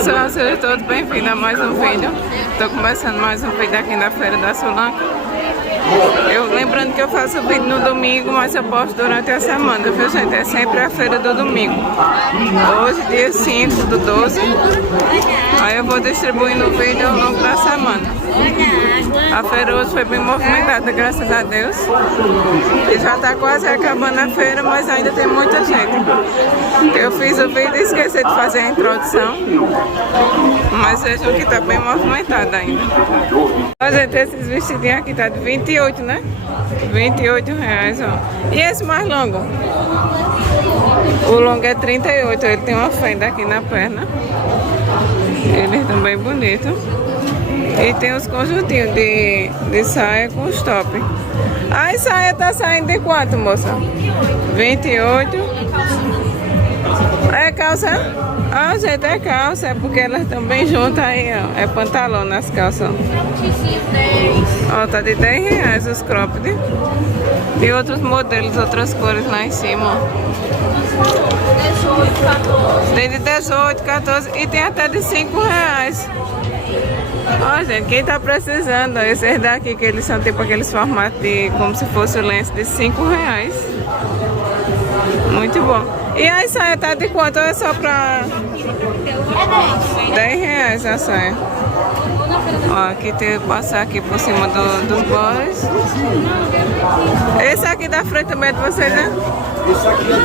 pessoal, sejam todos bem-vindos a mais um vídeo. Estou começando mais um vídeo aqui na Feira da Solanca. Lembrando que eu faço vídeo no domingo, mas eu posto durante a semana, viu gente? É sempre a feira do domingo. Hoje, dia 5 do 12. Aí eu vou distribuindo o vídeo ao longo da semana. A feira hoje foi bem movimentada, graças a Deus. E já está quase acabando a feira, mas ainda tem muita gente. Eu fiz o vídeo e esqueci de fazer a introdução. Mas vejam que está bem movimentada ainda. Ó, gente, esses vestidinhos aqui tá de 28, né? 28 reais, ó. E esse mais longo? O longo é 38, ele tem uma fenda aqui na perna. Eles estão bem bonitos. E tem os conjuntinhos de saia com os top. A saia tá saindo de quanto, moça? 28. É calça? Ah, gente, é calça. É porque elas estão bem juntas aí, ó. É pantalão nas calças. Ó, tá de 10 reais os cropped. Tem outros modelos, outras cores lá em cima, ó. 18, 14. Tem de 18, 14 e tem até de 5 reais. Ó, gente, quem tá precisando, ó, esses daqui que eles são tipo aqueles formatos de como se fosse o lenço de 5 reais. Muito bom. E a saia tá de quanto? Ou é só pra... É 10 reais a saia. Ó, aqui tem que passar aqui por cima dos bolas. Esse aqui da frente também é de vocês, né? Esse aqui é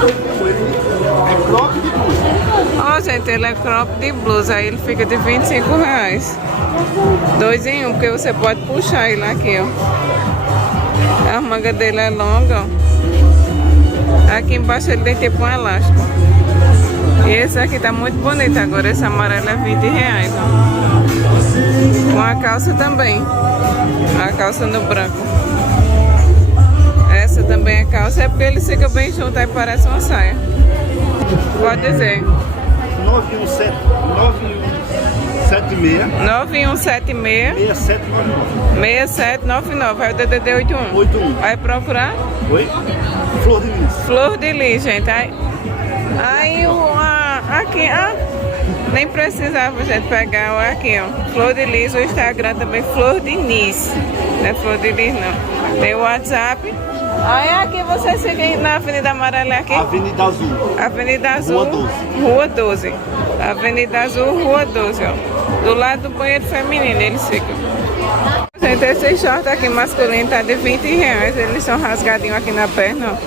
crop de blusa. Ó, gente, ele é crop de blusa. Aí ele fica de 25 reais. 2 em 1, porque você pode puxar ele aqui, ó. A manga dele é longa, ó. Aqui embaixo ele tem tipo um elástico. E esse aqui tá muito bonito agora. Esse amarelo é 20 reais, ó. Com a calça também. A calça no branco. Essa também é calça. É porque ele fica bem junto, aí parece uma saia. Pode dizer. 9176 9176 6799. Aí o DDD 81. Vai procurar? Oi? Flor de Lis. Flor de Lis, gente. Aí aqui, nem precisava, gente, pegar aqui, ó. Flor de Lis, o Instagram também, Flor de Nis. Não é Flor de Lis, não. Tem o WhatsApp. Aí aqui você segue na Avenida Amarela aqui? Avenida Azul. Avenida Azul. Rua 12. Rua 12. Avenida Azul, Rua 12, ó. Do lado do banheiro feminino eles ficam. Gente, esse short aqui masculino tá de 20 reais. Eles são rasgadinhos aqui na perna, ó.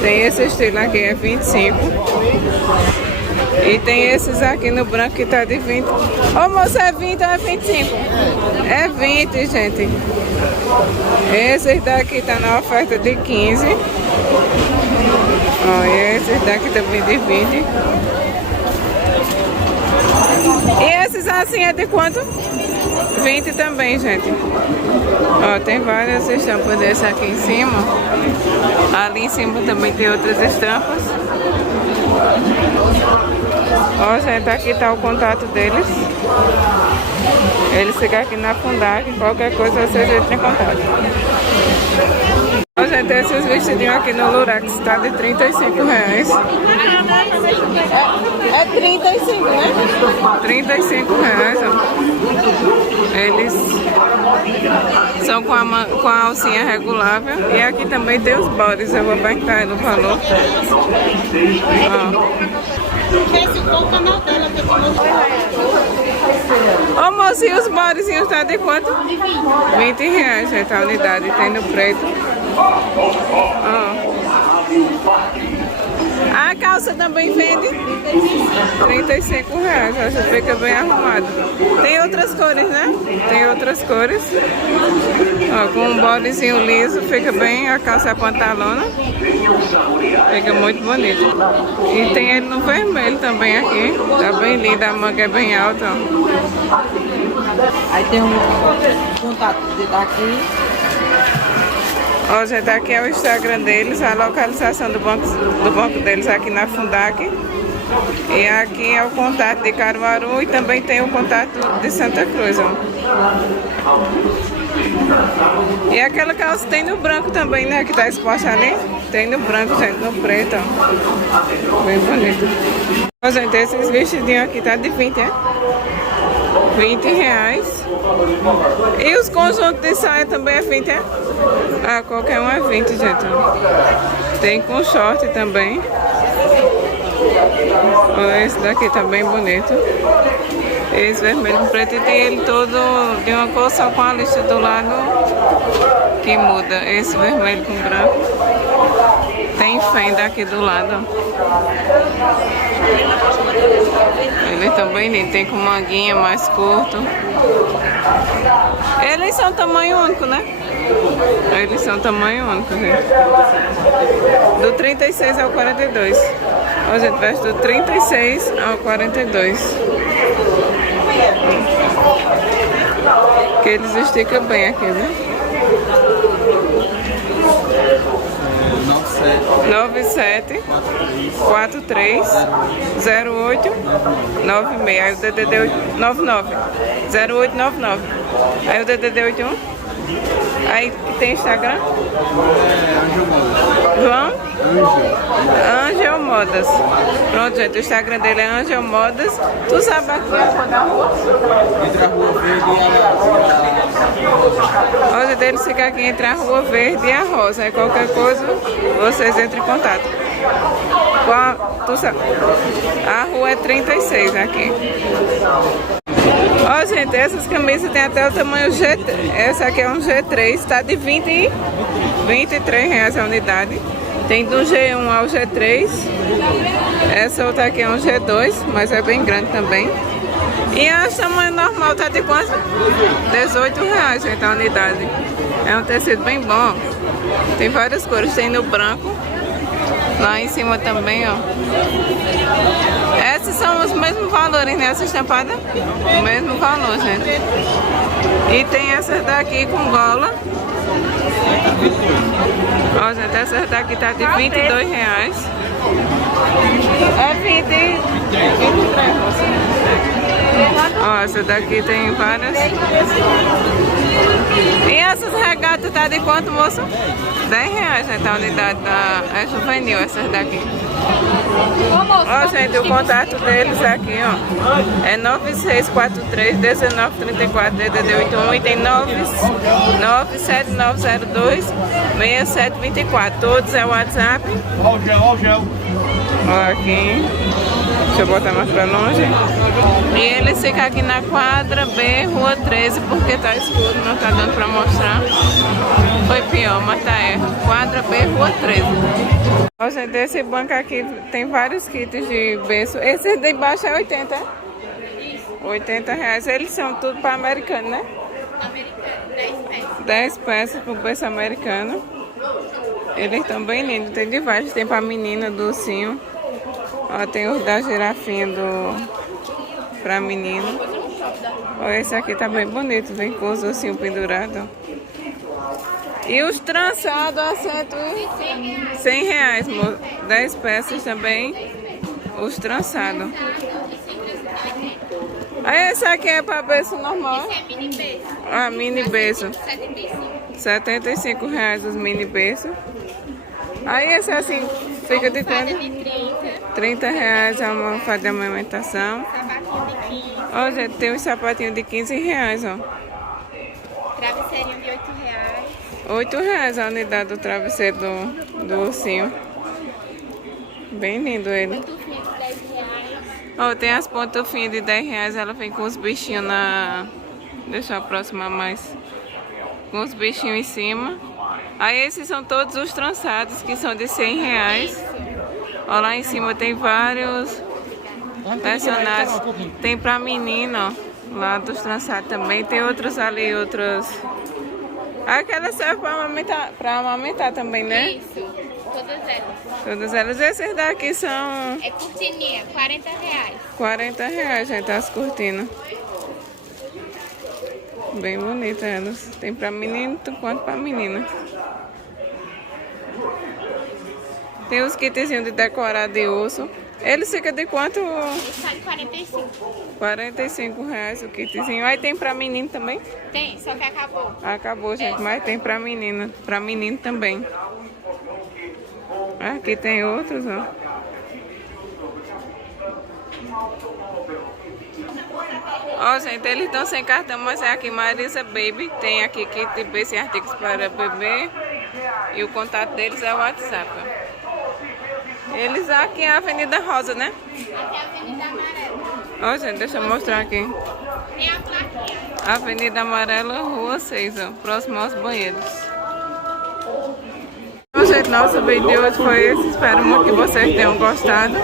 Tem esse estilo aqui, é 25. E tem esses aqui no branco que tá de 20. Ô moça, é 20 ou é 25? É 20, gente. Esses daqui tá na oferta de 15. Ó, e esses daqui também de 20. E esses assim é de quanto? 20 também, gente. Ó, tem várias estampas desse aqui em cima. Ali em cima também tem outras estampas. Ó, gente, aqui tá o contato deles. Eles ficam aqui na Fundac. Qualquer coisa vocês entram em contato. Ó, gente, esses vestidinhos aqui no Lurex tá de 35 reais. É 35, né? 35 reais, ó. Eles são com a alcinha regulável. E aqui também tem os bodies. Eu vou perguntar no valor. Ó, moço, e os bodezinhos tá de quanto? 20 reais, gente, a unidade. Tem no preto. Ó. A calça também vende 35 reais, já fica bem arrumado. Tem outras cores, né? Tem outras cores. Ó, com um bodezinho liso, fica bem, a calça pantalona. Fica muito bonito. E tem ele no vermelho também aqui. Tá bem lindo, a manga é bem alta. Ó. Aí tem um contato daqui. Ó, gente, aqui é o Instagram deles, a localização do banco deles aqui na Fundac. E aqui é o contato de Caruaru e também tem o contato de Santa Cruz, ó. E aquela calça tem no branco também, né, que tá exposta ali. Tem no branco, gente, no preto, ó. Bem bonito. Ó, gente, esses vestidinhos aqui tá de 20, é? 20 reais. E os conjuntos de saia também é 20, é? Ah, qualquer um é 20, gente. Tem com short também. Olha, esse daqui tá bem bonito. Esse vermelho com preto, e tem ele todo de uma cor só com a lista do lado que muda. Esse vermelho com branco. Tem fenda aqui do lado. Ele também lindo, tem com manguinha mais curto. Eles são tamanho único, né? Eles são tamanho único, gente. Do 36 ao 42. Ó, gente, veste do 36 ao 42. Que eles esticam bem aqui, né? 97 43 08 96. Aí o DDD 99 08 99. Aí o DDD 81. Aí tem Instagram? João? Angel Modas. Pronto, gente, o Instagram dele é Angel Modas. Tu sabe aqui a cor da rua? Entre a Rua Verde e a Hoje deles fica aqui entre a Rua Verde e a Rosa. Aí qualquer coisa, vocês entrem em contato. Tu sabe? A rua é 36 aqui. Ó, gente, essas camisas tem até o tamanho G3. Essa aqui é um G3, tá de 23 reais a unidade. Tem do G1 ao G3. Essa outra aqui é um G2, mas é bem grande também. E a tamanho normal tá de quanto? 18 reais, gente, a unidade. É um tecido bem bom. Tem várias cores, tem no branco. Lá em cima também, ó. Esses são os mesmos valores, né? Essa estampada? O mesmo valor, gente. E tem essas daqui com gola. Ó, gente, essas daqui tá de 22 reais. É 23. Ó, essa daqui tem várias. E essas regatas tá de quanto, moço? 10 reais, gente, a unidade da... É juvenil essas daqui. Ó, gente, o contato deles aqui, ó, é 9643-1934 DDD 81 e tem 97902-6724. Todos é o WhatsApp. Ó o gel. Ó, aqui. Deixa eu botar mais pra longe. E eles ficam aqui na quadra B, Rua 13, porque tá escuro, não tá dando pra mostrar. Foi pior, mas tá quadra B, Rua 13. Ó, gente, esse banco aqui tem vários kits de berço. Esse de baixo é 80, é? 80 reais. Eles são tudo para americano, né? Americano, 10 peças. 10 peças pro berço americano. Eles estão bem lindos. Tem de vários. Tem pra menina, do ursinho. Ó, tem os da girafinha pra menino. Ó, esse aqui tá bem bonito. Vem com os ursinhos pendurados. E os trançados a 100 reais, 10 peças também, os trançados. Aí esse aqui é para berço normal? Esse é mini berço. Ah, mini berço. 75. R$75 os mini berços. Aí esse assim, fica de Almofada quanto? de 30. 30 reais a almofada de amamentação. Sapatinho de 15. Ó, gente, tem um sapatinho de 15 reais, ó. Travesseirinho de 8 reais. 8 reais a unidade do travesseiro do ursinho. Bem lindo ele. Pantufinha de 10 reais. Ó, tem as pantufinhas de 10 reais, ela vem com os bichinhos na... Deixa eu aproximar mais. Com os bichinhos em cima. Aí esses são todos os trançados, que são de 100 reais. Ó, lá em cima tem vários personagens. Tem pra menina, ó. Lá dos trançados também. Tem outros ali, outros... Aquela serve pra amamentar também, né? Isso, todas elas. Todas elas. Esses daqui são É cortininha, 40 reais. 40 reais, gente, as cortinas. Bem bonitas elas. Tem pra menino quanto pra menina. Tem os kitzinhos de decorar de urso. Eles ficam de quanto? Esse tá de 45. 45 reais o kitzinho. Aí tem pra menino também? Tem, só que acabou. Acabou, gente, mas tem pra menina. Pra menino também. Aqui tem outros, ó. Ó, gente, eles estão sem cartão, mas é aqui Marisa Baby. Tem aqui kit de berço e artigos para bebê. E o contato deles é o WhatsApp. Eles aqui é a Avenida Rosa, né? Aqui é a Avenida Amarela. Ó, gente, deixa eu mostrar aqui. Tem a plaquinha. Avenida Amarela, Rua 6, ó, próximo aos banheiros. Bom, gente, nosso vídeo de hoje foi esse. Espero muito que vocês tenham gostado.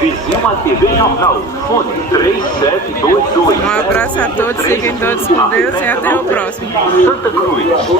Vizinho a TV Jornal, fone 3722. Um abraço a todos, fiquem todos com Deus e até o próximo. Santa Cruz.